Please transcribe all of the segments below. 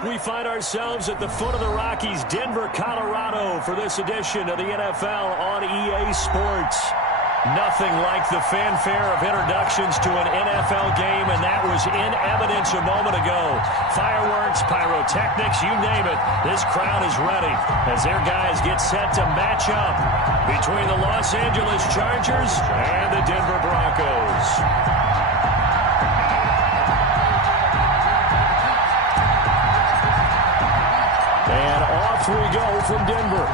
We find ourselves at the foot of the Rockies, Denver, Colorado, for this edition of the NFL on EA Sports. Nothing like the fanfare of introductions to an NFL game, and that was in evidence a moment ago. Fireworks, pyrotechnics, you name it. This crowd is ready as their guys get set to match up between the Los Angeles Chargers and the Denver Broncos. And off we go from Denver.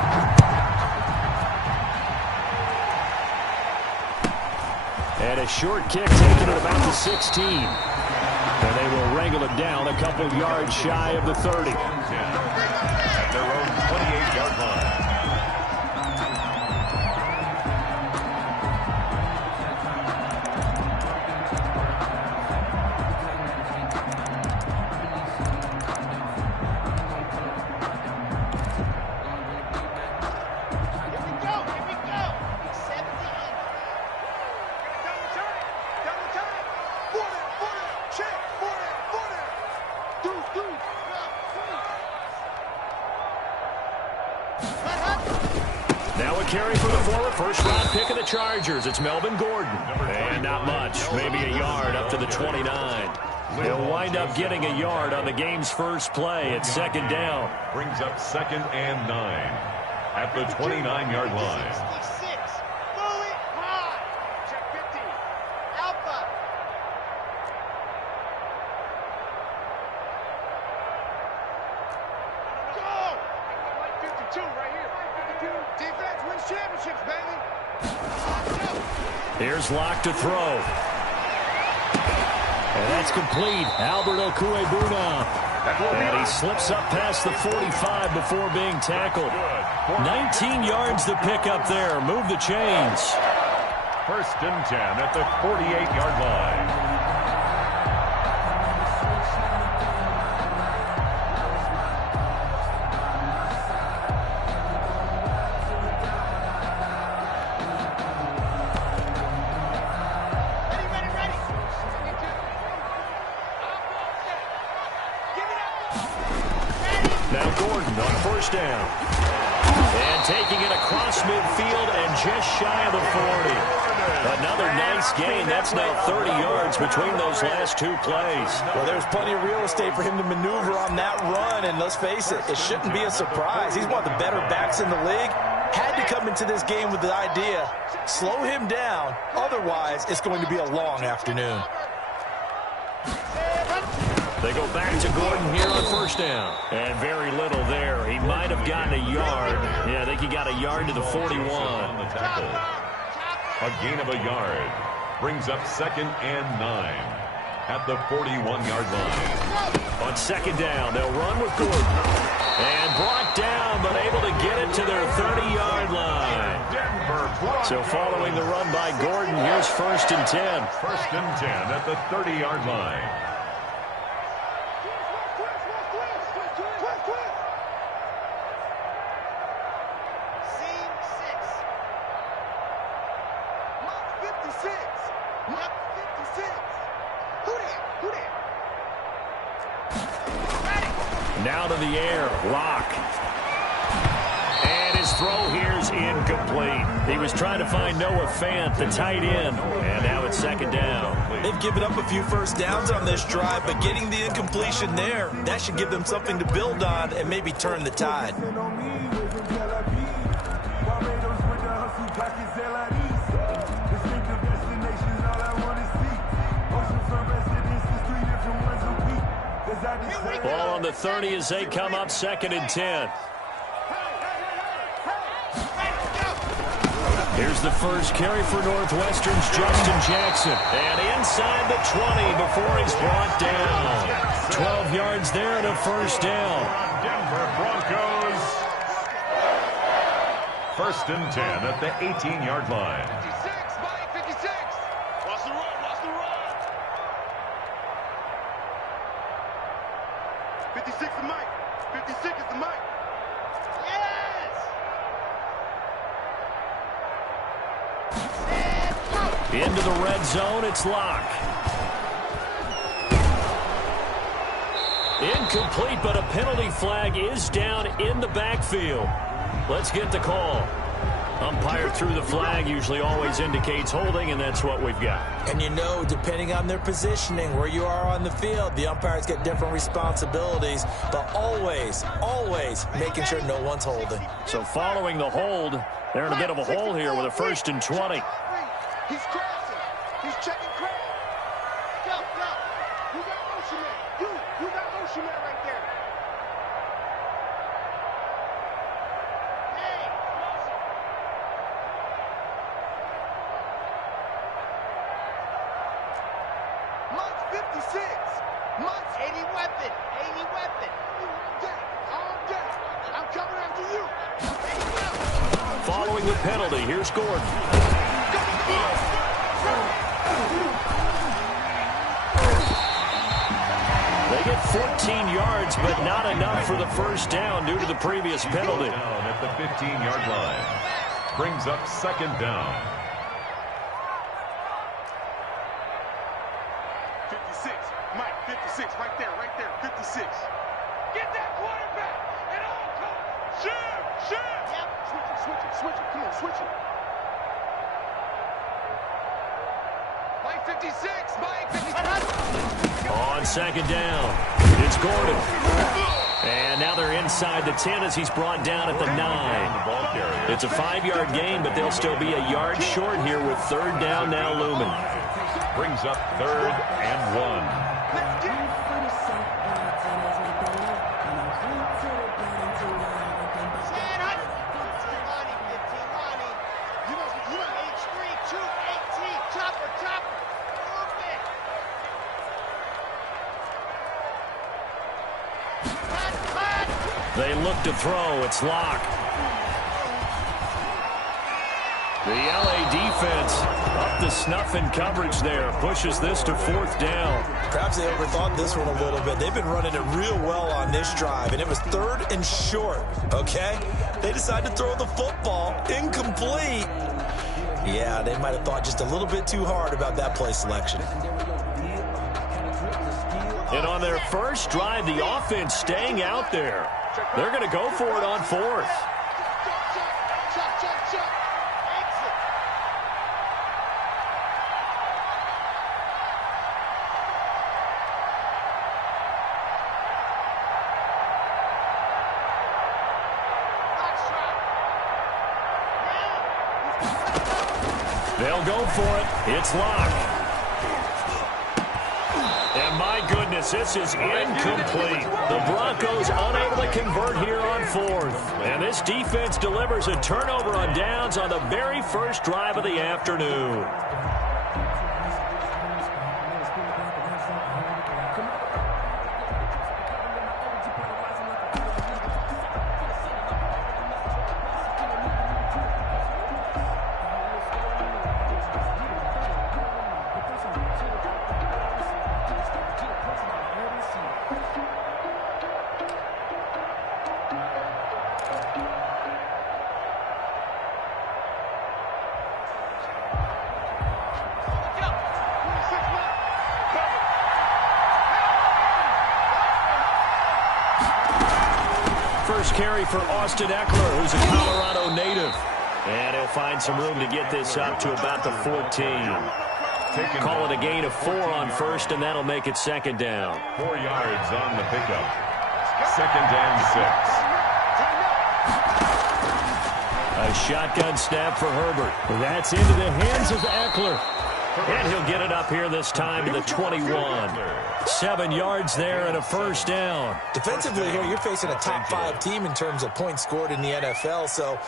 And a short kick taken at about the 16. And they will wrangle it down a couple yards shy of the 30. At their own 28-yard line. Now a carry for the former first-round pick of the Chargers. It's Melvin Gordon. And not much, maybe a yard up to the 29. He'll wind up getting a yard on the game's first play at second down. Brings up 2nd and 9 at the 29-yard line. Here's Locke to throw. And that's complete. Albert Okwuegbunam. And he slips up past the 45 before being tackled. 19 yards to pick up there. Move the chains. 1st and 10 at the 48-yard line. Now Gordon on first down. And taking it across midfield and just shy of the 40. Another nice gain. That's now 30 yards between those last two plays. Well, there's plenty of real estate for him to maneuver on that run, and let's face it, it shouldn't be a surprise. He's one of the better backs in the league. Had to come into this game with the idea, slow him down, otherwise it's going to be a long afternoon. They go back to Gordon here on first down. And very little there. He might have gotten a yard. Yeah, I think he got a yard to the 41. On the tackle. A gain of a yard. Brings up 2nd and 9 at the 41-yard line. On second down, they'll run with Gordon. And brought down, but able to get it to their 30-yard line. So following the run by Gordon, here's 1st and 10. 1st and 10 at the 30-yard line. Now to the air, Locke. And his throw here's incomplete. He was trying to find Noah Fant, the tight end. And now it's second down. They've given up a few first downs on this drive, but getting the incompletion there, that should give them something to build on and maybe turn the tide. Ball on the 30 as they come up 2nd and 10. Here's the first carry for Northwestern's Justin Jackson. And inside the 20 before he's brought down. 12 yards there and a first down. Denver Broncos. 1st and 10 at the 18-yard line. 56 is Mike. 56 is the Mike. Yes! Into the red zone, it's Locke. Incomplete, but a penalty flag is down in the backfield. Let's get the call. Umpire threw the flag, usually always indicates holding, and that's what we've got. And you know, depending on their positioning, where you are on the field, the umpires get different responsibilities, but always, always making sure no one's holding. So following the hold, they're in a bit of a hole here with a 1st and 20. He's crashing. He's checking crash. Go. You got motion man. You got motion man right there. Hey, Much 56. Much 80 weapon. 80 weapon. All day. I'm coming after you. Following the penalty, here's Gordon. They get 14 yards, but not enough for the 1st down due to the previous penalty. Down at the 15-yard line. Brings up 2nd down. 56. Mike, 56. Right there. 56. Get that quarterback at all costs. Shoot. Yep. Switch it. Come on, switch it. Mike 56. Mike 56. On 2nd down, it's Gordon. And now they're inside the 10 as he's brought down at the 9. It's a 5-yard gain, but they'll still be a yard short here with 3rd down now looming. Brings up 3rd and 1. They look to throw. It's Locke. The LA defense up to snuff in coverage there. Pushes this to 4th down. Perhaps they overthought this one a little bit. They've been running it real well on this drive, and it was 3rd and short, okay? They decided to throw the football. Incomplete. Yeah, they might have thought just a little bit too hard about that play selection. And on their first drive, the offense staying out there. They're going to go for it on 4th. They'll go for it. It's Locke. And my goodness, this is incomplete. The Broncos unable to convert here on 4th. And this defense delivers a turnover on downs on the very first drive of the afternoon. First carry for Austin Eckler, who's a Colorado native. And he'll find some room to get this up to about the 14. Call it a gain of 4 on 1st, and that'll make it 2nd down. 4 yards on the pickup. 2nd and 6. A shotgun snap for Herbert. That's into the hands of Eckler. And he'll get it up here this time to the 21. 7 yards there and a 1st down. Defensively here, you're facing a top 5 team in terms of points scored in the NFL. So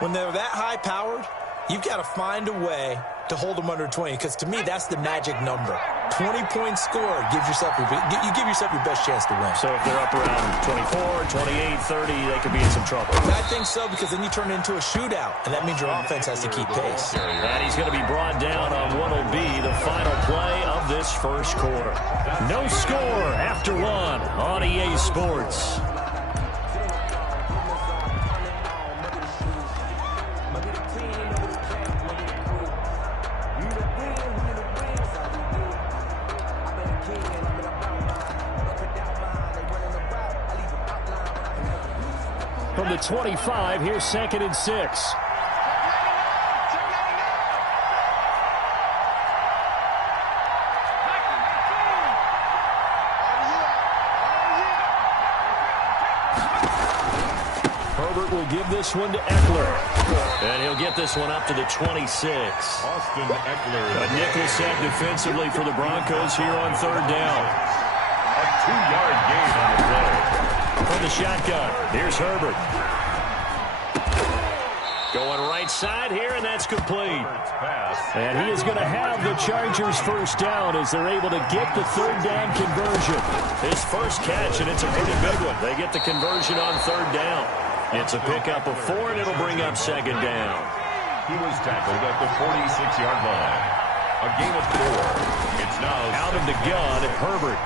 when they're that high-powered, you've got to find a way to hold them under 20, because to me, that's the magic number. 20 points scored gives yourself you give yourself your best chance to win. So if they're up around 24, 28, 30, they could be in some trouble. I think so, because then you turn it into a shootout, and that means your offense has to keep pace. And he's going to be brought down on what will be the final play of this first quarter. No score after 1 on EA Sports. from the 25. Here's 2nd and 6. Herbert will give this one to Eckler. And he'll get this one up to the 26. Austin Eckler. A nickel set defensively for the Broncos here on 3rd down. A 2-yard gain on the play. From the shotgun, here's Herbert. Going right side here, and that's complete. And he is going to have the Chargers' first down as they're able to get the 3rd down conversion. His first catch, and it's a pretty big one. They get the conversion on 3rd down. It's a pickup of 4, and it'll bring up 2nd down. He was tackled at the 46-yard line. A gain of 4. It's now out of the gun, Herbert.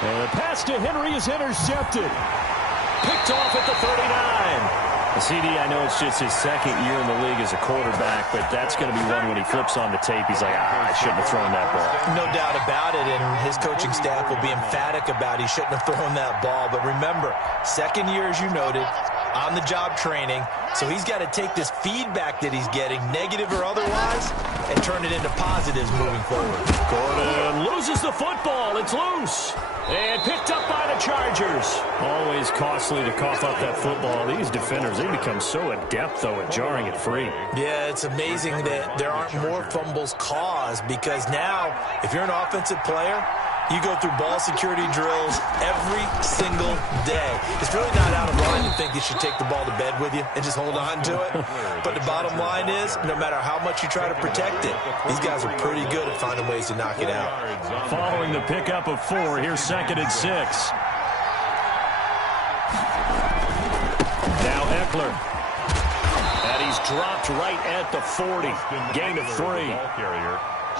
And the pass to Henry is intercepted. Picked off at the 39. CD, I know it's just his 2nd year in the league as a quarterback, but that's going to be one when he flips on the tape. He's like, I shouldn't have thrown that ball. No doubt about it, and his coaching staff will be emphatic about he shouldn't have thrown that ball. But remember, 2nd year, as you noted, on-the-job training, so he's got to take this feedback that he's getting, negative or otherwise, and turn it into positives moving forward. Gordon loses the football. It's loose. And picked up by the Chargers. Always costly to cough up that football. These defenders, they become so adept, though, at jarring it free. Yeah, it's amazing that there aren't more fumbles caused because now, if you're an offensive player, you go through ball security drills every single day. It's really not out of line to think you should take the ball to bed with you and just hold on to it. But the bottom line is, no matter how much you try to protect it, these guys are pretty good at finding ways to knock it out. Following the pickup of 4, here's 2nd and 6. Now Eckler. And he's dropped right at the 40. Gain of 3.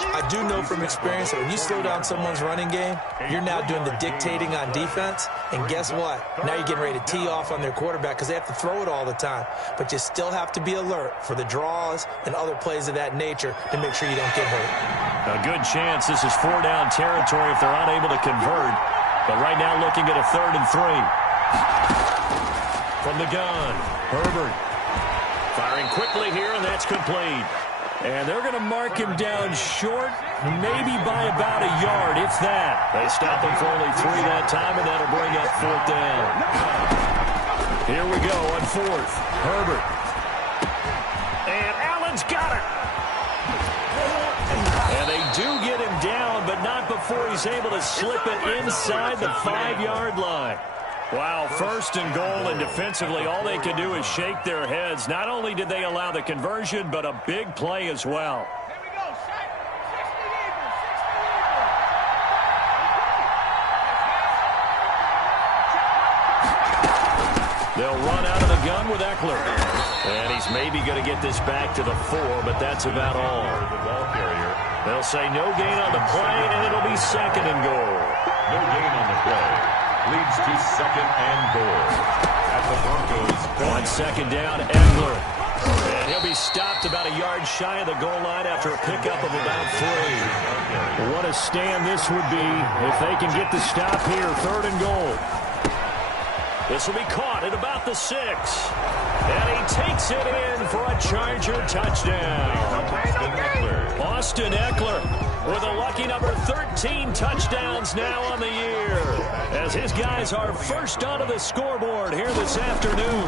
I do know from experience that when you slow down someone's running game, you're now doing the dictating on defense. And guess what? Now you're getting ready to tee off on their quarterback because they have to throw it all the time. But you still have to be alert for the draws and other plays of that nature to make sure you don't get hurt. A good chance this is 4-down territory if they're unable to convert. But right now looking at a 3rd and 3. From the gun, Herbert. Firing quickly here, and that's complete. And they're going to mark him down short, maybe by about a yard, if that. They stop him for only 3 that time, and that'll bring up 4th down. Here we go on 4th. Herbert. And Allen's got it. And they do get him down, but not before he's able to slip it inside the 5-yard line. Wow, 1st and goal, and defensively all they can do is shake their heads. Not only did they allow the conversion, but a big play as well. They'll run out of the gun with Eckler. And he's maybe going to get this back to the 4, but that's about all. They'll say no gain on the play, and it'll be 2nd and goal. No gain on the play. Leads to 2nd and goal. At the Broncos. On 2nd down, Eckler. And he'll be stopped about a yard shy of the goal line after a pickup of about 3. What a stand this would be if they can get the stop here. 3rd and goal. This will be caught at about the 6. And he takes it in for a Charger touchdown. Austin Eckler with a lucky number 13 touchdowns now on the year, as his guys are first onto the scoreboard here this afternoon.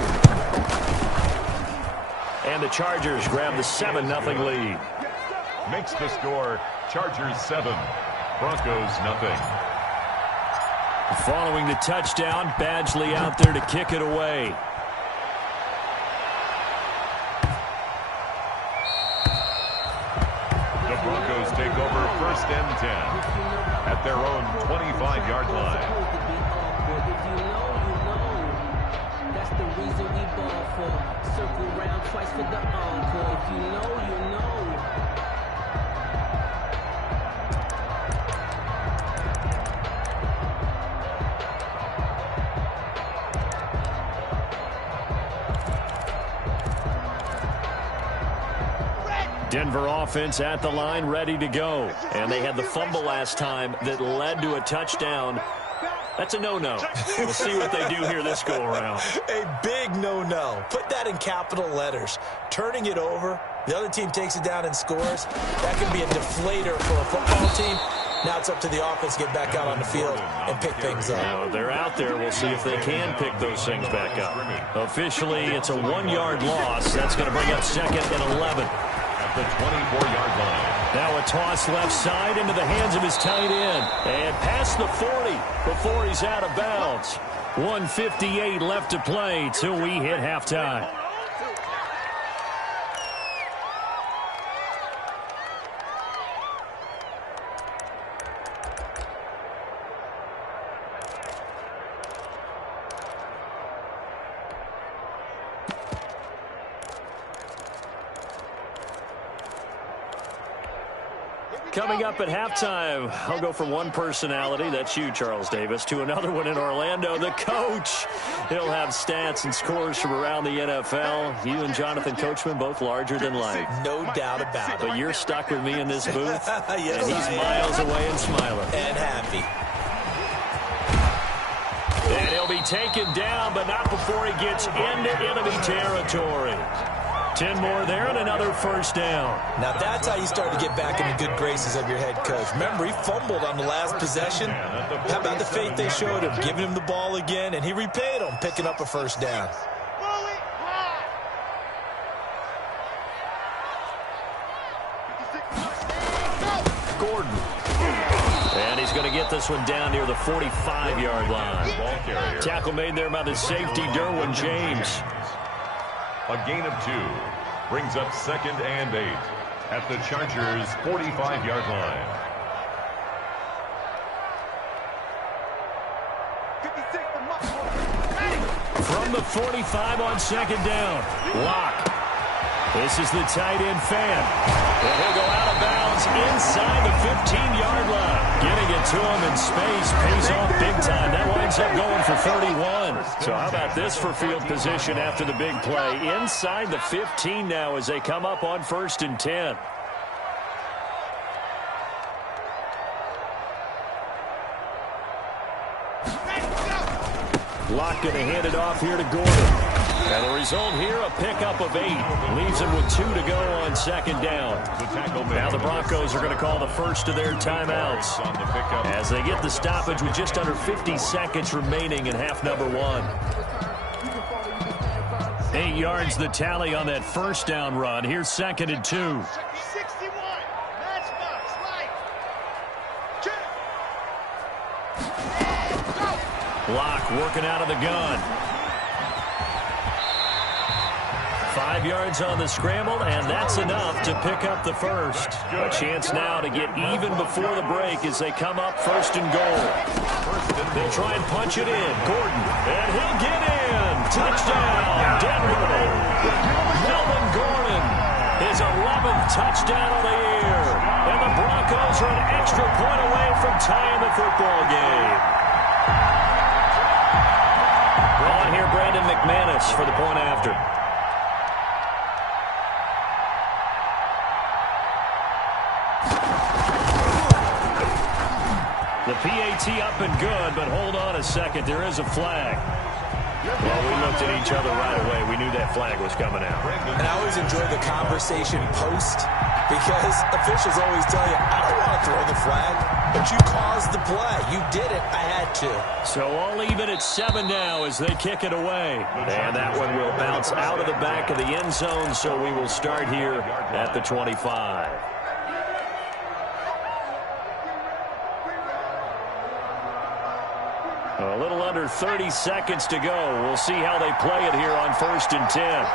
And the Chargers grab the 7-0 lead. Makes the score Chargers 7, Broncos 0. Following the touchdown, Badgley out there to kick it away. The Broncos take over 1st and 10 at their own 25-yard line. That's the reason we ball for. Circle round twice for the encore. If you know, you know. Denver offense at the line, ready to go. And they had the fumble last time that led to a touchdown. That's a no-no. We'll see what they do here this go-around. A big no-no. Put that in capital letters. Turning it over, the other team takes it down and scores. That can be a deflator for a football team. Now it's up to the offense to get back out on the field and pick things up. Now, they're out there. We'll see if they can pick those things back up. Officially, it's a 1-yard loss. That's going to bring up 2nd and 11. At the 24-yard line. Now a toss left side into the hands of his tight end. And past the 40 before he's out of bounds. 1:58 left to play till we hit halftime. Coming up at halftime, I'll go from one personality, that's you, Charles Davis, to another one in Orlando, the coach. He'll have stats and scores from around the NFL. You and Jonathan Coachman, both larger than life. No doubt about it. But you're stuck with me in this booth, yes, and he's miles away and smiling. And happy. And he'll be taken down, but not before he gets into enemy territory. 10 more there and another first down. Now that's how you start to get back in the good graces of your head coach. Remember, he fumbled on the last possession. How about the faith they showed him, giving him the ball again, and he repaid him, picking up a first down. Gordon. And he's going to get this one down near the 45-yard line. Tackle made there by the safety, Derwin James. A gain of 2 brings up 2nd and 8 at the Chargers' 45-yard line. From the 45 on 2nd down. Locke. This is the tight end fan. And he'll go out of bounds inside the 15-yard line. Getting it to him in space pays off big time. That winds up going for 31. So how about this for field position after the big play? Inside the 15 now as they come up on 1st and 10. Locke going to hand it off here to Gordon. And the result here, a pickup of 8. Leaves him with 2 to go on 2nd down. Now the Broncos are going to call the first of their timeouts as they get the stoppage with just under 50 seconds remaining in half number 1. 8 yards the tally on that first down run. Here's 2nd and 2. 61. Matchbox, light. Locke working out of the gun. 5 yards on the scramble, and that's enough to pick up the first. A chance now to get even before the break as they come up 1st and goal. They'll try and punch it in. Gordon, and he'll get in. Touchdown, Denver. Melvin Gordon, his 11th touchdown of the year. And the Broncos are an extra point away from tying the football game. On here, Brandon McManus for the point after. The PAT up and good, but hold on a second. There is a flag. Well, we looked at each other right away. We knew that flag was coming out. And I always enjoy the conversation post because officials always tell you, I don't want to throw the flag, but you caused the play. You did it. I had to. So all even at 7 now as they kick it away. And that one will bounce out of the back of the end zone, so we will start here at the 25. A little under 30 seconds to go. We'll see how they play it here on 1st and 10.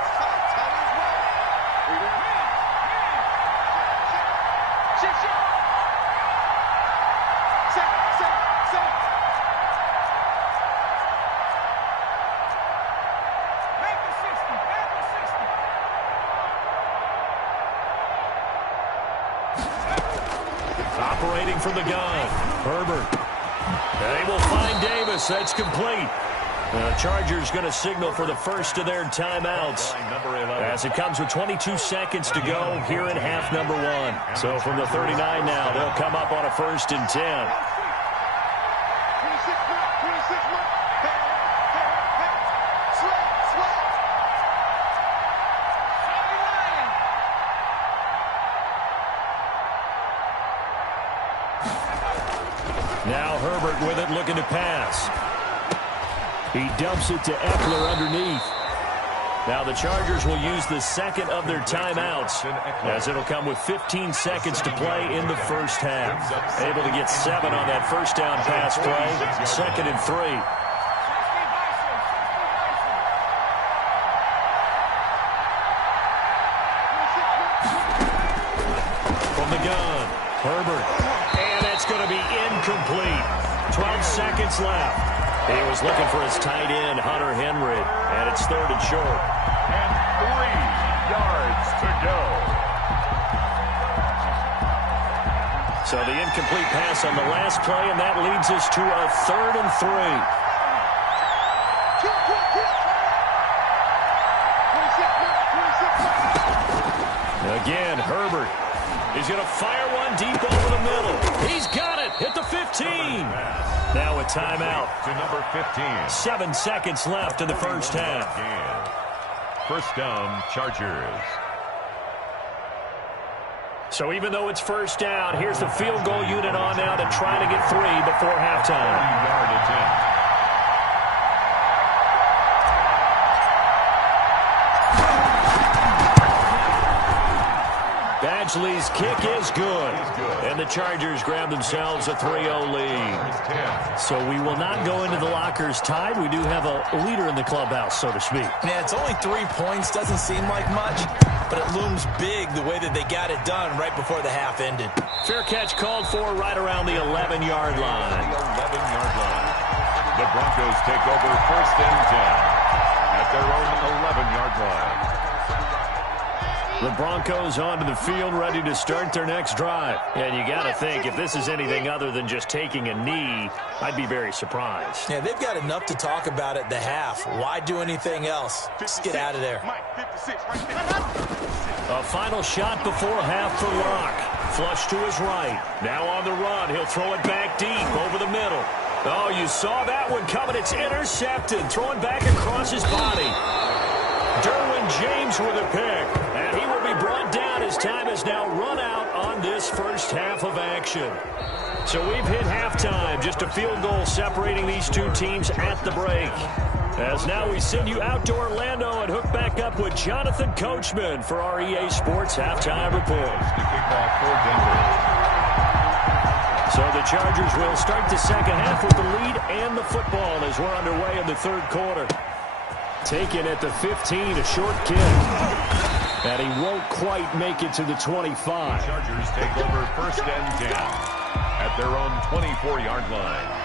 Operating from the gun, Herbert. They will find Davis. That's complete. The Chargers going to signal for the first of their timeouts as it comes with 22 seconds to go here in half number 1. So from the 39 now, they'll come up on a 1st and 10. 26, Now Herbert with it, looking to pass. He dumps it to Eckler underneath. Now the Chargers will use the second of their timeouts, as it'll come with 15 seconds to play in the first half. Able to get 7 on that first down pass play. 2nd and 3. From the gun, Herbert. And that's going to be incomplete. 12 seconds left. He was looking for his tight end, Hunter Henry, and it's 3rd and short. And 3 yards to go. So the incomplete pass on the last play, and that leads us to a 3rd and 3. Again, Herbert. He's going to fire one deep over the middle. He's got it at the 15. Now a timeout. To number 15. 7 seconds left in the first half. First down, Chargers. So even though it's first down, here's the field goal unit on now to try to get 3 before halftime. 30-yard attempt. Badgley's kick is good. And the Chargers grab themselves a 3-0 lead. So we will not go into the lockers tied. We do have a leader in the clubhouse, so to speak. Yeah, it's only 3 points. Doesn't seem like much, but it looms big the way that they got it done right before the half ended. Fair catch called for right around the 11-yard line. The 11-yard line. The Broncos take over 1st and 10 at their own 11-yard line. The Broncos onto the field, ready to start their next drive. And you got to think, if this is anything other than just taking a knee, I'd be very surprised. Yeah, they've got enough to talk about at the half. Why do anything else? Just get out of there. A final shot before half for Locke. Flush to his right. Now on the run. He'll throw it back deep over the middle. Oh, you saw that one coming. It's intercepted. Throwing back across his body. Derwin James with a pick. And he will be brought down as time has now run out on this first half of action. So we've hit halftime. Just a field goal separating these two teams at the break. As now we send you out to Orlando and hook back up with Jonathan Coachman for our EA Sports Halftime Report. So the Chargers will start the second half with the lead and the football as we're underway in the 3rd quarter. Taken at the 15, a short kick. And he won't quite make it to the 25. The Chargers take over 1st and 10 at their own 24-yard line.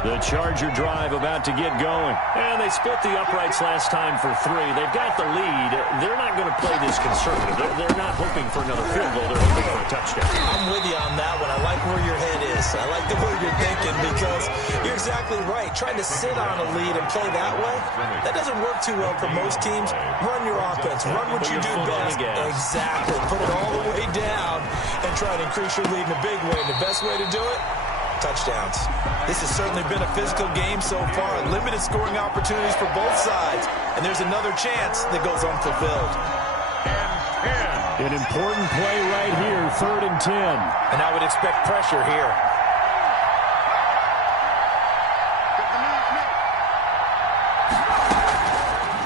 The Charger drive about to get going. And they split the uprights last time for 3. They've got the lead. They're not going to play this conservative. They're not hoping for another field goal. They're hoping for a touchdown. I'm with you on that one. I like where your head is. I like the way you're thinking because you're exactly right. Trying to sit on a lead and play that way, that doesn't work too well for most teams. Run your offense. Run what you do best. Exactly. Put it all the way down and try to increase your lead in a big way. And the best way to do it, touchdowns. This has certainly been a physical game so far. Limited scoring opportunities for both sides. And there's another chance that goes unfulfilled. An important play right here, 3rd and 10. And I would expect pressure here.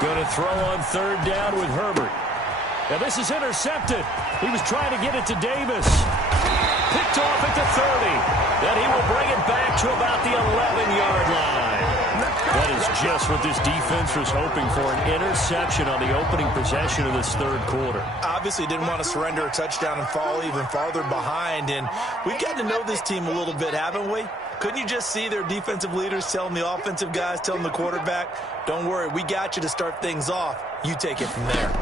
Going to throw on 3rd down with Herbert. Now this is intercepted. He was trying to get it to Davis. Picked off at the 30. Then he will bring it back to about the 11-yard line. That is just what this defense was hoping for, an interception on the opening possession of this 3rd quarter. Obviously didn't want to surrender a touchdown and fall even farther behind. And we've gotten to know this team a little bit, haven't we? Couldn't you just see their defensive leaders telling the offensive guys, telling the quarterback, don't worry, we got you to start things off. You take it from there.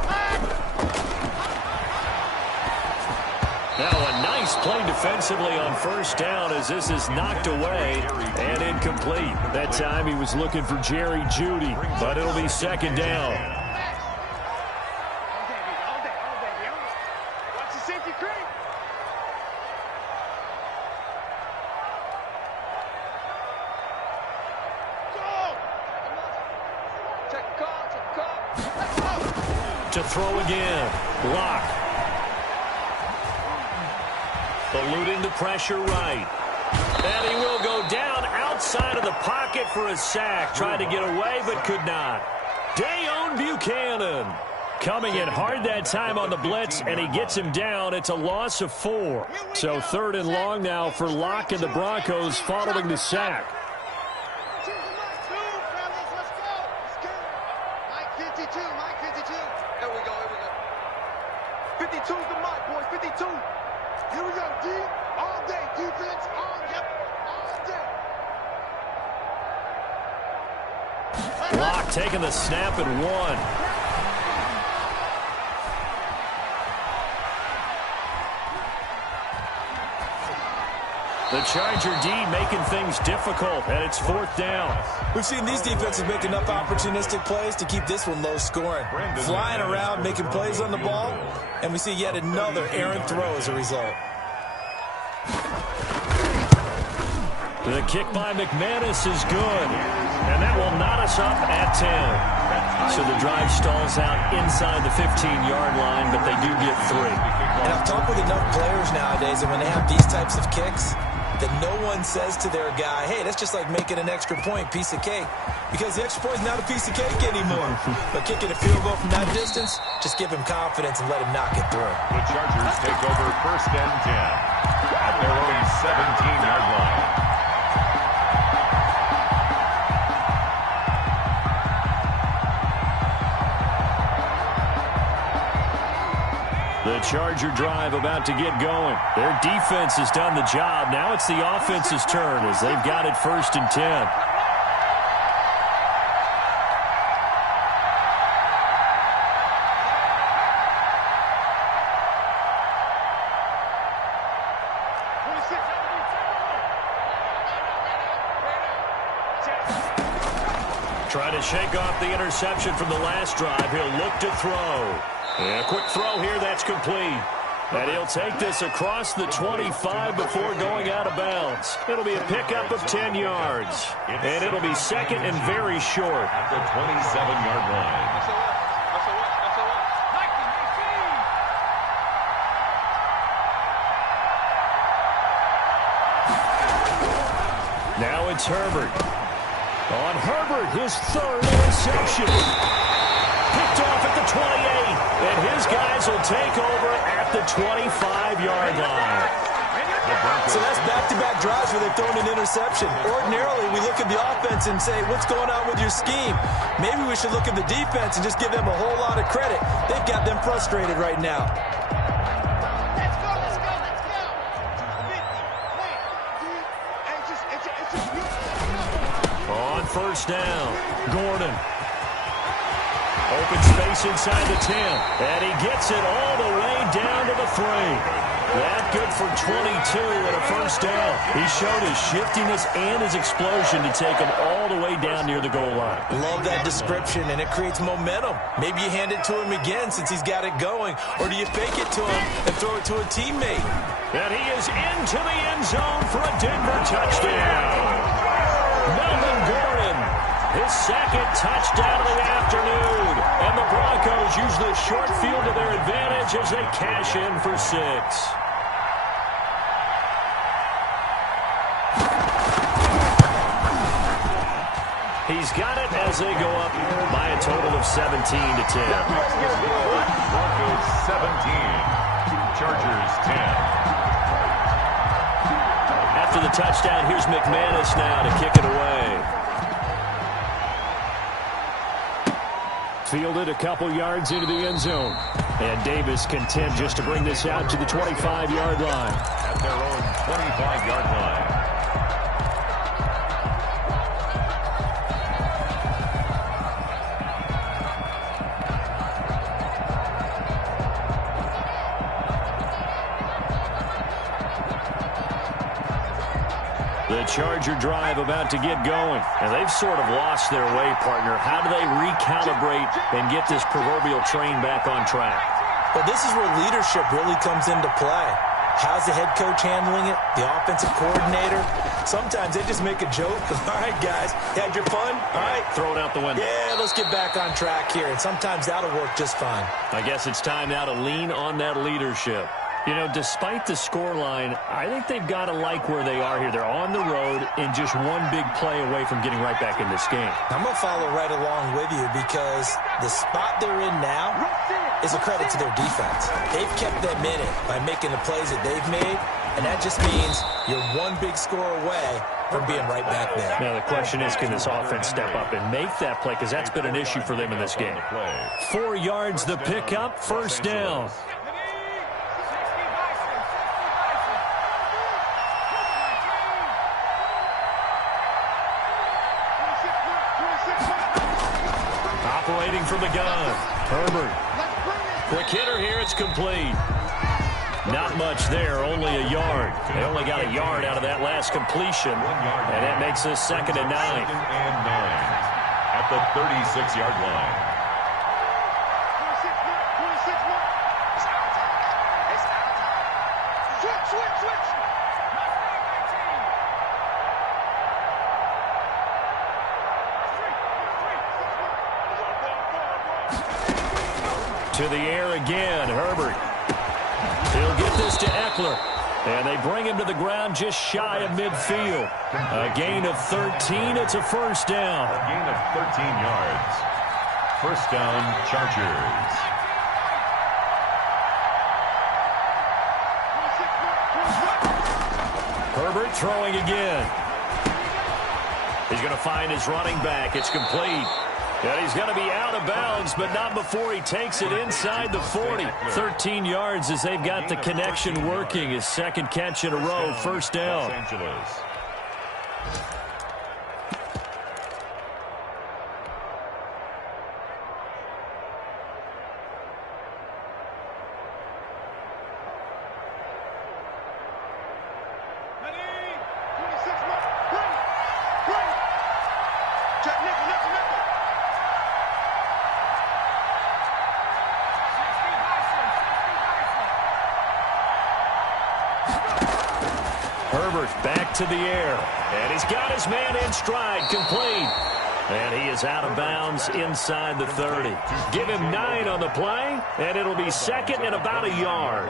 Now a nice play defensively on 1st down as this is knocked away and incomplete. That time he was looking for Jerry Jeudy, but it'll be 2nd down. Watch the safety creep. To throw again. Locke. Eluding the pressure right. And he will go down outside of the pocket for a sack. Tried to get away but could not. Dayon Buchanan coming in hard that time on the blitz, and he gets him down. It's a loss of 4. So 3rd and long now for Locke and the Broncos following the sack. Here we go. 52's the mark, boys. 52. Here we go, D. All day. Defense. All day. Locke taking the snap and 1. The Charger D making things difficult, and it's 4th down. We've seen these defenses make enough opportunistic plays to keep this one low scoring. Flying around, making plays on the ball, and we see yet another errant throw as a result. The kick by McManus is good, and that will knot us up at 10. So the drive stalls out inside the 15-yard line, but they do get 3. And I've talked with enough players nowadays that when they have these types of kicks, that no one says to their guy, hey, that's just like making an extra point, piece of cake. Because the extra point is not a piece of cake anymore. But kicking a field goal from that distance, just give him confidence and let him knock it through. The Chargers take over 1st and 10 at their own 17-yard line. The Charger drive about to get going. Their defense has done the job. Now it's the offense's turn as they've got it 1st and 10. Try to shake off the interception from the last drive. He'll look to throw. And a quick throw here, that's complete. And he'll take this across the 25 before going out of bounds. It'll be a pickup of 10 yards. And it'll be 2nd and very short. At the 27-yard line. Now it's Herbert. On Herbert, his 3rd interception. Picked off at the 28, and his guys will take over at the 25-yard line. So that's back-to-back drives where they've thrown an interception. Ordinarily, we look at the offense and say, what's going on with your scheme? Maybe we should look at the defense and just give them a whole lot of credit. They've got them frustrated right now. Let's go. 1st down, Gordon. Open space inside the 10, and he gets it all the way down to the 3. That good for 22 and a 1st down. He showed his shiftiness and his explosion to take him all the way down near the goal line. Love that description, and it creates momentum. Maybe you hand it to him again since he's got it going, or do you fake it to him and throw it to a teammate? And he is into the end zone for a Denver touchdown. Melvin Gordon, his 2nd touchdown of the afternoon. And the Broncos use the short field to their advantage as they cash in for 6. He's got it as they go up by a total of 17 to 10. Broncos 17, Chargers 10. After the touchdown, here's McManus now to kick it away. Fielded a couple yards into the end zone. And Davis content just to bring this out to the 25-yard line. At their own 25-yard line. The Charger drive about to get going. And they've sort of lost their way, partner. How do they recalibrate and get this proverbial train back on track? Well, this is where leadership really comes into play. How's the head coach handling it? The offensive coordinator? Sometimes they just make a joke. All right, guys, you had your fun? All right. Throw it out the window. Yeah, let's get back on track here. And sometimes that'll work just fine. I guess it's time now to lean on that leadership. You know, despite the scoreline, I think they've got to like where they are here. They're on the road and just one big play away from getting right back in this game. I'm going to follow right along with you because the spot they're in now is a credit to their defense. They've kept them in it by making the plays that they've made, and that just means you're one big score away from being right back there. Now, the question is, can this offense step up and make that play? Because that's been an issue for them in this game. 4 yards the pickup, first down. Operating from the gun, Herbert. Quick hitter here, it's complete. Not much there, only a yard. They only got a yard out of that last completion, and that makes this 2nd and 9. At the 36-yard line. To the air again, Herbert. He'll get this to Eckler. And they bring him to the ground just shy of midfield. A gain of 13. It's a first down. A gain of 13 yards. First down, Chargers. Herbert throwing again. He's going to find his running back. It's complete. And he's going to be out of bounds, but not before he takes it inside the 40. 13 yards as they've got the connection working. His second catch in a row, first down. Los Angeles. Herbert back to the air. And he's got his man in stride, complete. And he is out of bounds inside the 30. Give him 9 on the play, and it'll be 2nd and about a yard.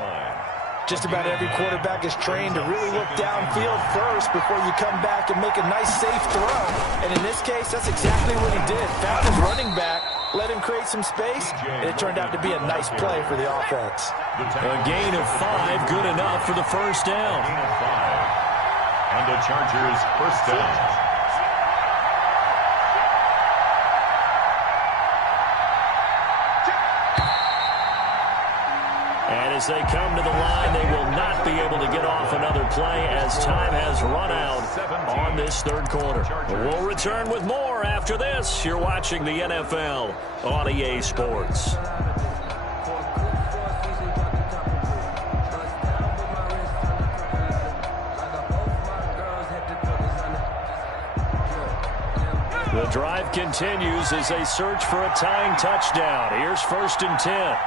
Just about every quarterback is trained to really look downfield first before you come back and make a nice, safe throw. And in this case, that's exactly what he did. Found his running back, let him create some space, and it turned out to be a nice play for the offense. A gain of 5, good enough for the first down. Gain of 5. And the Chargers first down. And as they come to the line, they will not be able to get off another play as time has run out on this third quarter. We'll return with more after this. You're watching the NFL on EA Sports. The drive continues as they search for a tying touchdown. Here's 1st and 10.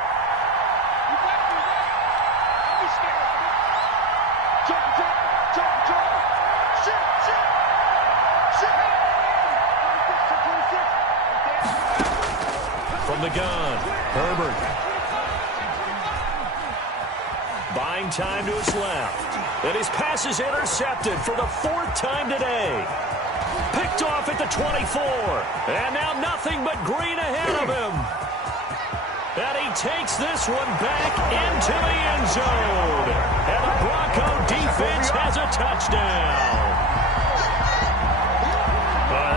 From the gun, Herbert. Buying time to his left. And his pass is intercepted for the 4th time today. Picked off at the 24. And now nothing but green ahead of him. And he takes this one back into the end zone. And the Bronco defense has a touchdown.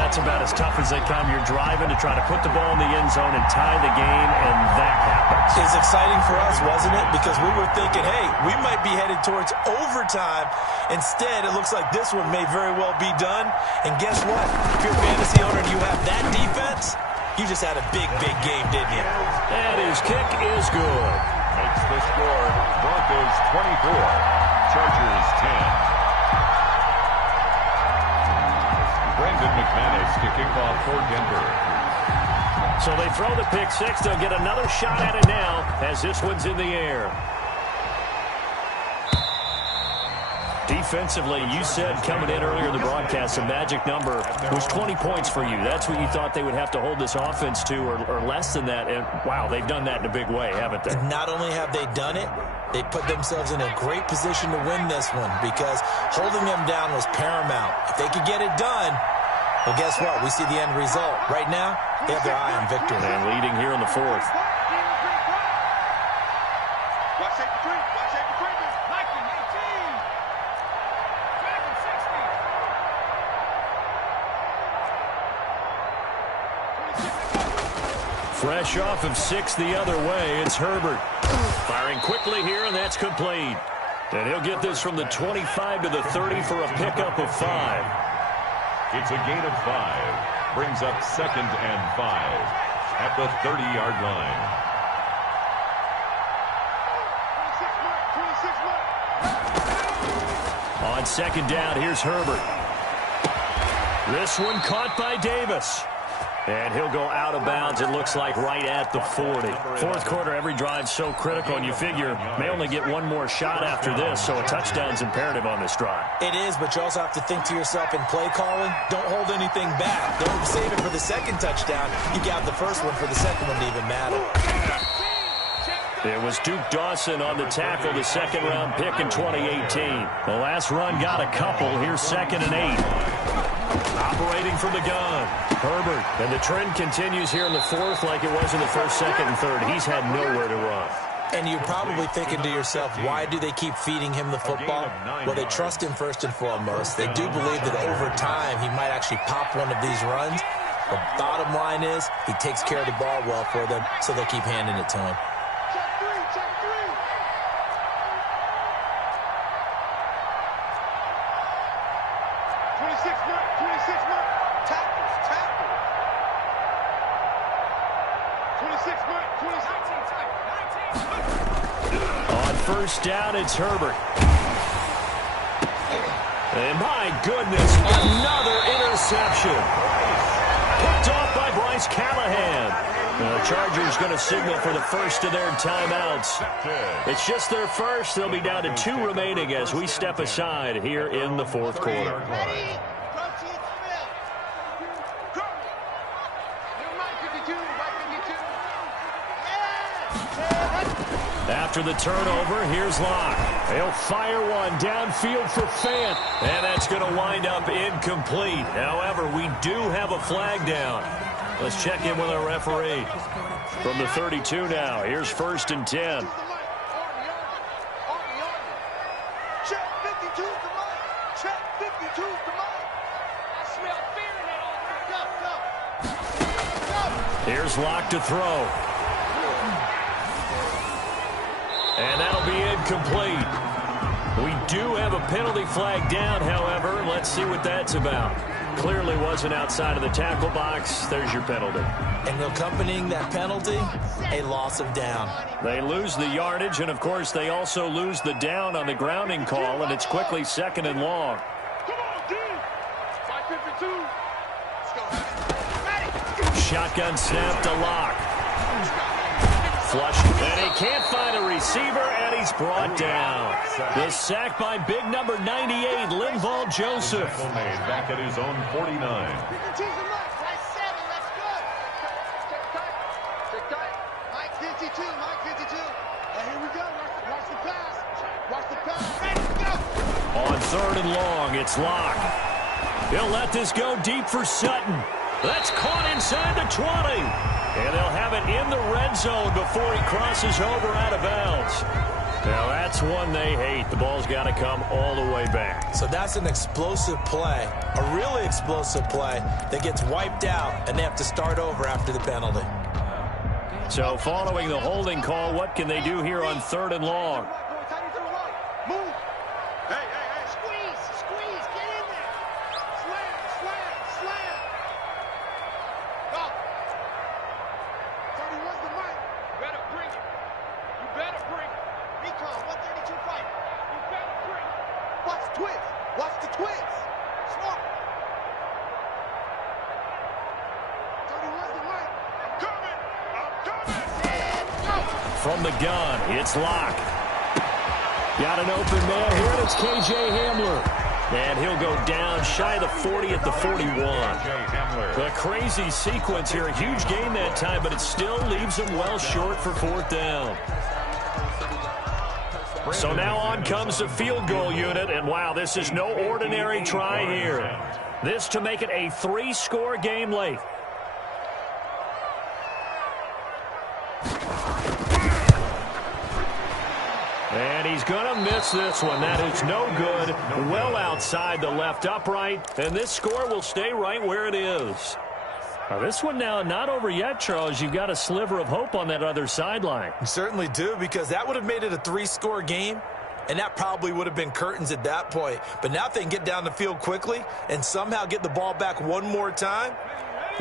That's about as tough as they come. You're driving to try to put the ball in the end zone and tie the game, and that happens. It's exciting for us, wasn't it? Because we were thinking, hey, we might be headed towards overtime. Instead, it looks like this one may very well be done. And guess what? If you're a fantasy owner and you have that defense, you just had a big, big game, didn't you? And his kick is good. Makes the score Broncos 24, Chargers 10. Brandon McManus to kick off for Denver. So they throw the pick 6. They'll get another shot at it now as this one's in the air. Defensively, you said coming in earlier in the broadcast, the magic number was 20 points for you. That's what you thought they would have to hold this offense to, or less than that. And, wow, they've done that in a big way, haven't they? Not only have they done it, they put themselves in a great position to win this one because holding them down was paramount. If they could get it done, well, guess what? We see the end result. Right now, they have their eye on victory. And leading here in the fourth. Fresh off of 6 the other way, it's Herbert. Firing quickly here, and that's complete. And he'll get this from the 25 to the 30 for a pickup of 5. It's a gain of 5. Brings up 2nd and 5 at the 30-yard line. On 2nd down, here's Herbert. This one caught by Davis. And he'll go out of bounds, it looks like, right at the 40. Fourth quarter, every drive so critical, and you figure may only get one more shot after this, so a touchdown's imperative on this drive. It is, but you also have to think to yourself in play calling, don't hold anything back. Don't save it for the second touchdown. You got the first one for the second one to even matter. It was Duke Dawson on the tackle, the second-round pick in 2018. The last run got a couple. Here's 2nd and 8. Operating from the gun, Herbert. And the trend continues here in the fourth like it was in the first, second, and third. He's had nowhere to run. And you're probably thinking to yourself, why do they keep feeding him the football? Well, they trust him first and foremost. They do believe that over time he might actually pop one of these runs. The bottom line is he takes care of the ball well for them, so they keep handing it to him. First down, it's Herbert. And my goodness, another interception. Picked off by Bryce Callahan. The Chargers going to signal for the first of their timeouts. It's just their first. They'll be down to 2 remaining as we step aside here in the fourth quarter. After the turnover, here's Locke. He'll fire one downfield for Fant, and that's going to wind up incomplete. However, we do have a flag down. Let's check in with our referee. From the 32 now, here's 1st and 10. Here's Locke to throw. And that'll be incomplete. We do have a penalty flag down, however. Let's see what that's about. Clearly wasn't outside of the tackle box. There's your penalty. And accompanying that penalty, a loss of down. They lose the yardage, and, of course, they also lose the down on the grounding call, and it's quickly 2nd and long. Shotgun snap to Locke. Flush, and he can't find a receiver, and he's brought down. The sack by big number 98, Linval Joseph. Made back at his own 49. On 3rd and long, it's Locke. He'll let this go deep for Sutton. That's caught inside the 20. And they'll have it in the red zone before he crosses over out of bounds. Now, that's one they hate. The ball's got to come all the way back. So that's an explosive play, a really explosive play that gets wiped out, and they have to start over after the penalty. So following the holding call, what can they do here on 3rd and long? From the gun, it's Locke. Got an open man here, and it's K.J. Hamler. And he'll go down shy of the 40 at the 41. A crazy sequence here. A huge gain that time, but it still leaves him well short for fourth down. So now on comes the field goal unit, and wow, this is no ordinary try here. This to make it a 3-score game late. And he's going to miss this one. That is no good. Well outside the left upright. And this score will stay right where it is. Now this one now not over yet, Charles. You've got a sliver of hope on that other sideline. You certainly do, because that would have made it a 3-score game. And that probably would have been curtains at that point. But now if they can get down the field quickly and somehow get the ball back one more time,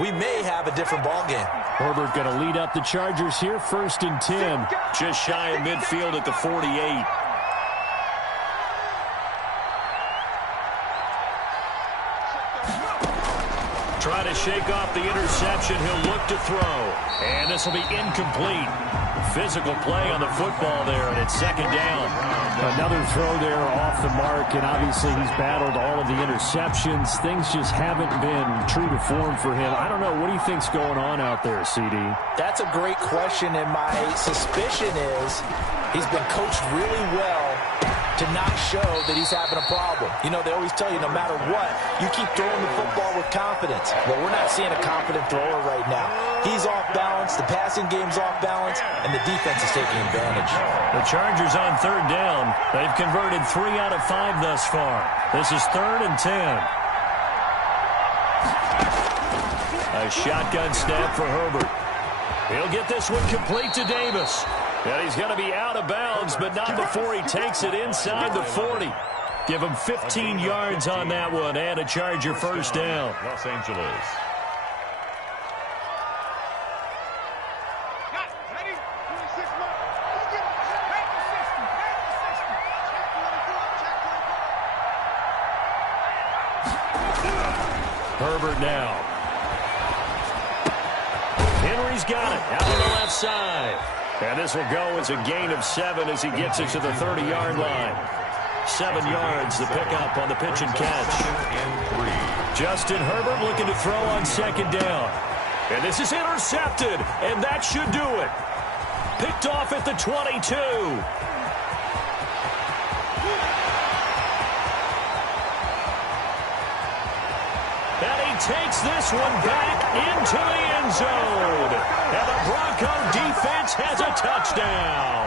we may have a different ball game. Herbert going to lead up the Chargers here, 1st and 10. Just shy of midfield at the 48. Try to shake off the interception. He'll look to throw. And this will be incomplete. Physical play on the football there, and it's 2nd down. Another throw there off the mark, and obviously he's battled all of the interceptions. Things just haven't been true to form for him. I don't know. What do you think's going on out there, CD? That's a great question, and my suspicion is he's been coached really well to not show that he's having a problem. You know, they always tell you no matter what, you keep throwing the football with confidence. Well, we're not seeing a confident thrower right now. He's off balance, the passing game's off balance, and the defense is taking advantage. The Chargers on 3rd down. They've converted 3 out of 5 thus far. This is 3rd and 10. A shotgun snap for Herbert. He'll get this one complete to Davis. And he's going to be out of bounds, but not before he takes it inside the 40. Give him 15 yards on that one and a Charger 1st down. Los Angeles. Herbert now. Henry's got it out on the left side. And this will go as a gain of 7 as he gets it to the 30-yard line. 7 yards, the pickup on the pitch and catch. Justin Herbert looking to throw on 2nd down. And this is intercepted, and that should do it. Picked off at the 22. And he takes this one back into the end zone. And the Bronco defense has a touchdown.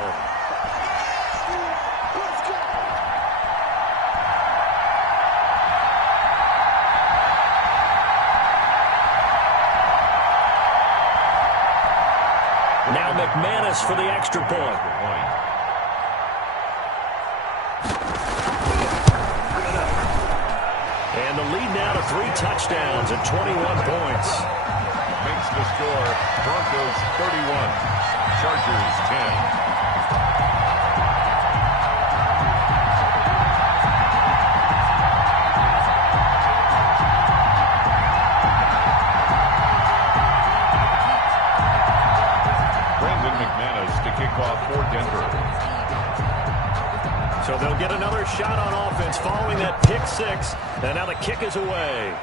Now McManus for the extra point. And the lead now to 3 touchdowns and 21 points. Makes the score Broncos 31, Chargers 10. For Denver. So they'll get another shot on offense following that pick 6. And now the kick is away.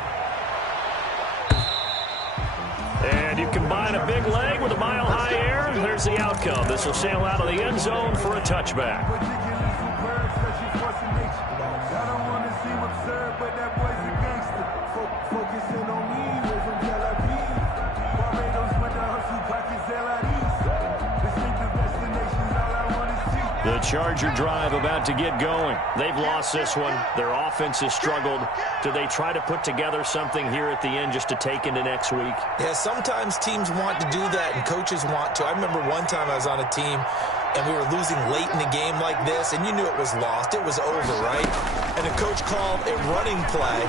And you combine a big leg with a mile-high air, and there's the outcome. This will sail out of the end zone for a touchback. The Charger drive about to get going. They've lost this one. Their offense has struggled. Do they try to put together something here at the end just to take into next week? Yeah, sometimes teams want to do that and coaches want to. I remember one time I was on a team and we were losing late in the game like this, and you knew it was lost. It was over, right? And the coach called a running play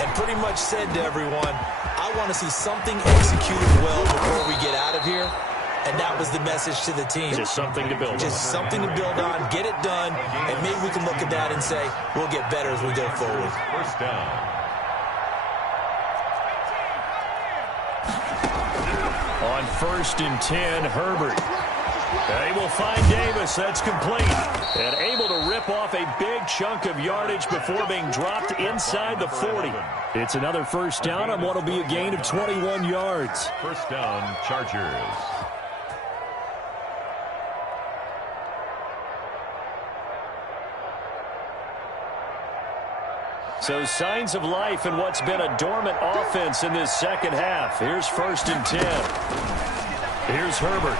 and pretty much said to everyone, I want to see something executed well before we get out of here. And that was the message to the team. Just something to build on. Just something to build on, get it done, and maybe we can look at that and say, we'll get better as we go forward. 1st down. On 1st and 10, Herbert. They will find Davis. That's complete. And able to rip off a big chunk of yardage before being dropped inside the 40. It's another first down on what will be a gain of 21 yards. First down, Chargers. So signs of life in what's been a dormant offense in this second half. Here's 1st and 10. Here's Herbert.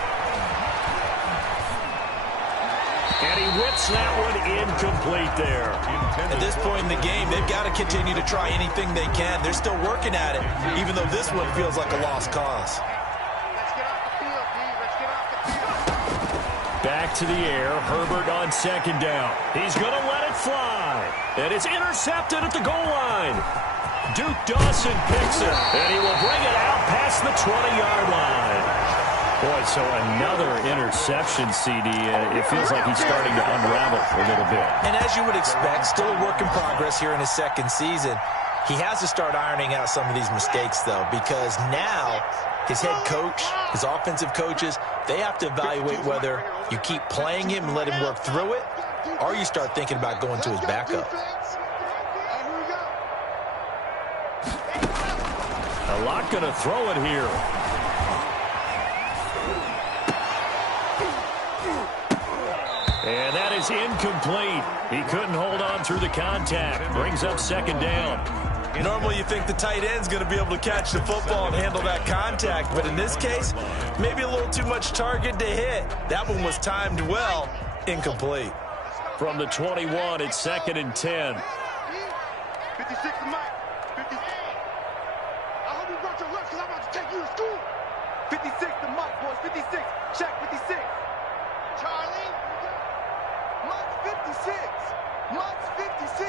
And he whips that one incomplete there. At this point in the game, they've got to continue to try anything they can. They're still working at it, even though this one feels like a lost cause. Back to the air. Herbert on 2nd down. He's going to let it fly. And it's intercepted at the goal line. Duke Dawson picks it. And he will bring it out past the 20-yard line. Boy, so another interception, CD. It feels like he's starting to unravel a little bit. And as you would expect, still a work in progress here in his second season. He has to start ironing out some of these mistakes, though, because now his head coach, his offensive coaches, they have to evaluate whether you keep playing him and let him work through it, or you start thinking about going to his backup. A lot going to throw it here. And that is incomplete. He couldn't hold on through the contact. Brings up 2nd down. Normally you think the tight end's going to be able to catch the football and handle that contact, but in this case, maybe a little too much target to hit. That one was timed well. Incomplete. From the 21, it's 2nd and 10. 56 to Mike. 50. I hope you brought your lunch because I'm about to take you to school. 56 to Mike, boys. 56. Check 56. Charlie. Mike's 56. Mike's 56.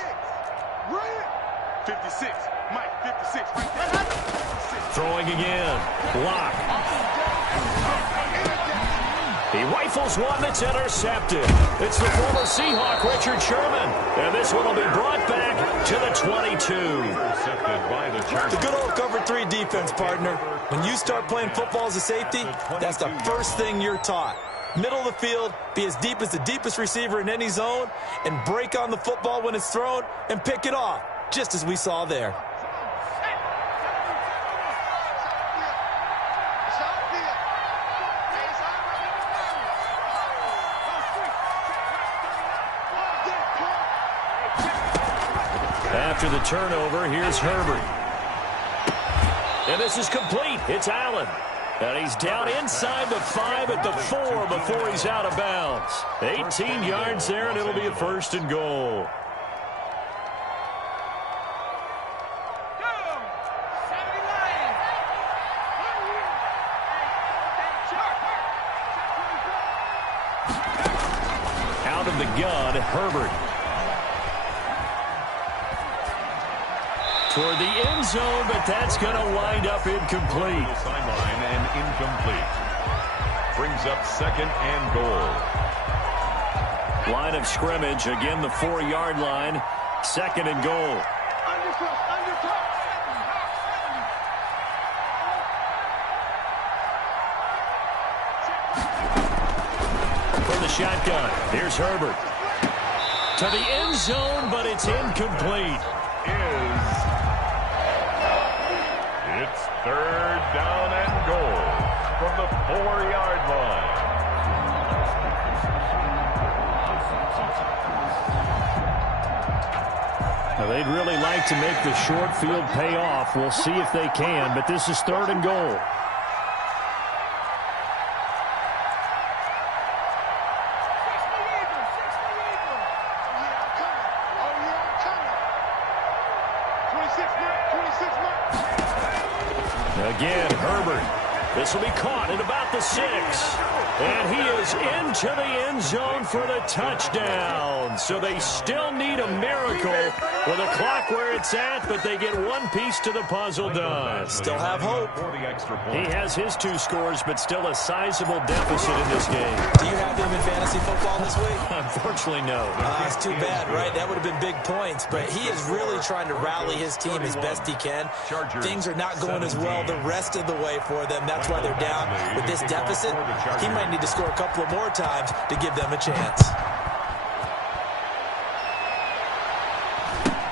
Right. 56. Mike, 56. Right there. 56. Throwing again. Block. He rifles one that's intercepted. It's the former Seahawk, Richard Sherman. And this one will be brought back to the 22. Intercepted by the Chargers. The good old cover 3 defense, partner. When you start playing football as a safety, that's the first thing you're taught. Middle of the field, be as deep as the deepest receiver in any zone, and break on the football when it's thrown and pick it off, just as we saw there. After the turnover, here's Herbert. And this is complete. It's Allen. And he's down inside the 5 at the 4 before he's out of bounds. 18 yards there, and it'll be a 1st and goal. Out of the gun, Herbert. For the end zone, but that's going to wind up incomplete. Sideline and incomplete. Brings up 2nd and goal. Line of scrimmage, again the 4-yard line. 2nd and goal. From the shotgun, here's Herbert. To the end zone, but it's incomplete. It's 3rd down and goal from the 4-yard line. Now, they'd really like to make the short field pay off. We'll see if they can, but this is 3rd and goal. Again, Herbert. This will be caught at about the 6. And he is into the end zone for the touchdown. So they still need a miracle with the clock where it's at, but they get one piece to the puzzle done. Still have hope. He has his 2 scores, but still a sizable deficit in this game. Do you have him in fantasy football this week? Unfortunately, no. It's too bad, right? That would have been big points, but he is really trying to rally his team as best he can. Things are not going as well the rest of the way for them. That's That's why they're down with this deficit. He might need to score a couple of more times to give them a chance.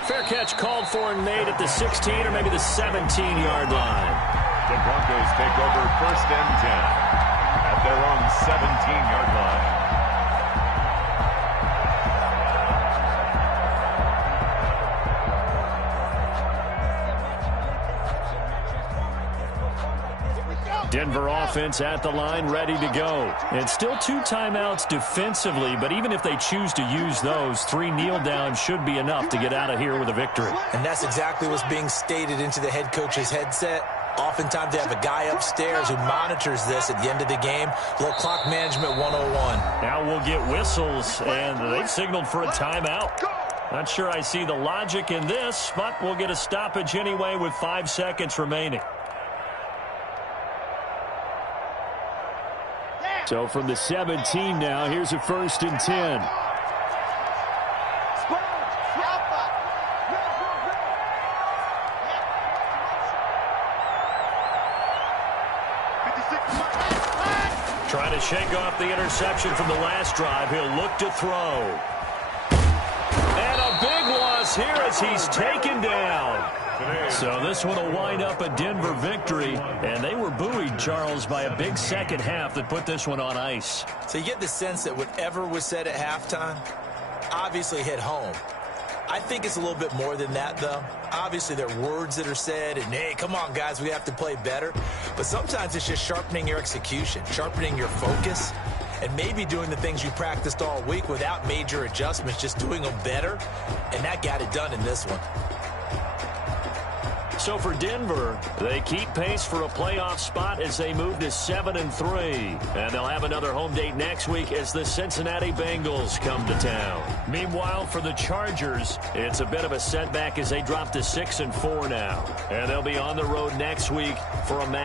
Fair catch called for and made at the 16 or maybe the 17-yard line. The Broncos take over 1st and 10 at their own 17-yard line. Denver offense at the line, ready to go. And still 2 timeouts defensively, but even if they choose to use those, 3 kneel downs should be enough to get out of here with a victory. And that's exactly what's being stated into the head coach's headset. Oftentimes they have a guy upstairs who monitors this at the end of the game. A little clock management 101. Now we'll get whistles, and they've signaled for a timeout. Not sure I see the logic in this, but we'll get a stoppage anyway with 5 seconds remaining. So from the 17 now, here's a 1st and 10. Trying to shake off the interception from the last drive. He'll look to throw. And a big loss here as he's taken down. So this one will wind up a Denver victory, and they were buoyed, Charles, by a big second half that put this one on ice. So you get the sense that whatever was said at halftime obviously hit home. I think it's a little bit more than that, though. Obviously, there are words that are said, and, hey, come on, guys, we have to play better. But sometimes it's just sharpening your execution, sharpening your focus, and maybe doing the things you practiced all week without major adjustments, just doing them better, and that got it done in this one. So for Denver, they keep pace for a playoff spot as they move to 7-3. And they'll have another home date next week as the Cincinnati Bengals come to town. Meanwhile, for the Chargers, it's a bit of a setback as they drop to 6-4 now. And they'll be on the road next week for a match.